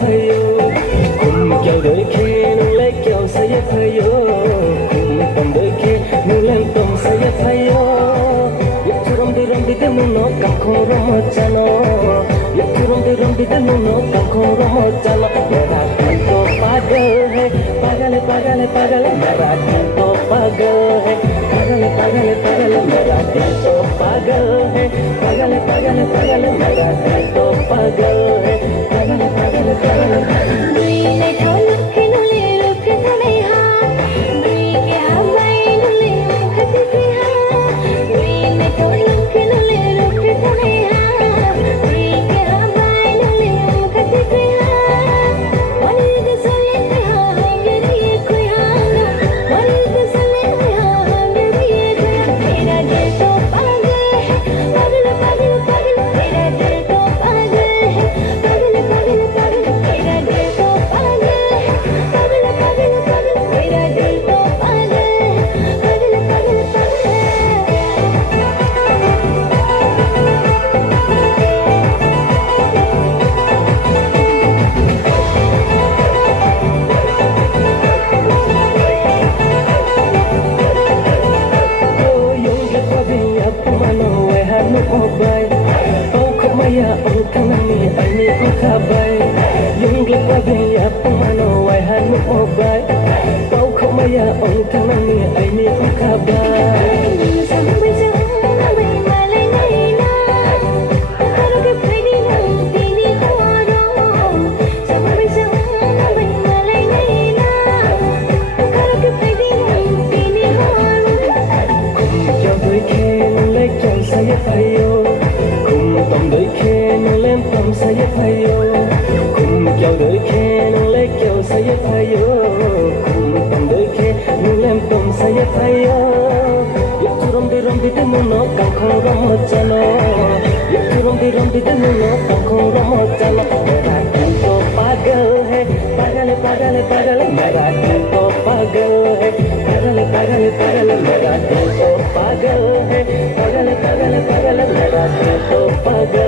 भयो कुम क्यों देखे नुले क्यों saya भयो कुम तुम देखे नुले तुम saya भयो ये तुरम बिते नुनो कंखों रमचानो ये तुरम बिते नुनो कंखों रमचानो मेरा दिल तो पागल है पागल मेरा दिल तो पागल है पागल मेरा दिल तो पागल है पागल मेरा दिल तो पागल है पागल दुईले ढोलक के नुले रुक थमे हाँ दुई के हवाई नुले मुखत के हाँ दुईले ढोलक के नुले रुक थमे हाँ दुई के हवाई नुले मुखत के हाँ मर्द सले हाँ हंगरी कोई हाँ ना मर्द सले हाँ हंगरी कोई मेरा दिल तो पागल है पागल मेरा दिल तो पागल है पागल मेरा दिल तो पागल है पागल मेरा दिल तो पागल है पागल oh yung kapabiya pumano ay hanu obay oh kumaya oh kanami ay ni ukabay yung kapabiya pumano ay hanu obay oh kumaya oh kanami ay ni ukabay sampai sampai malay na Akaro ke pwede nang tini horo sampai sampai malay na Akaro ke pwede nang tini horo क्यों देखे नुले क्यों saya भयो कुम तुम देखे नुले तुम saya भयो कुम क्यों देखे नुले क्यों saya भयो कुम तुम देखे नुले तुम saya भयो ये तुरम बिते नुनो कंखों रमचानो ये तुरम बिते नुनो कंखों रमचानो मेरा दिल तो पागल है पागल मेरा दिल तो पागल है पागल मेरा दिल तो पागल है पागल मेरा दिल तो पागल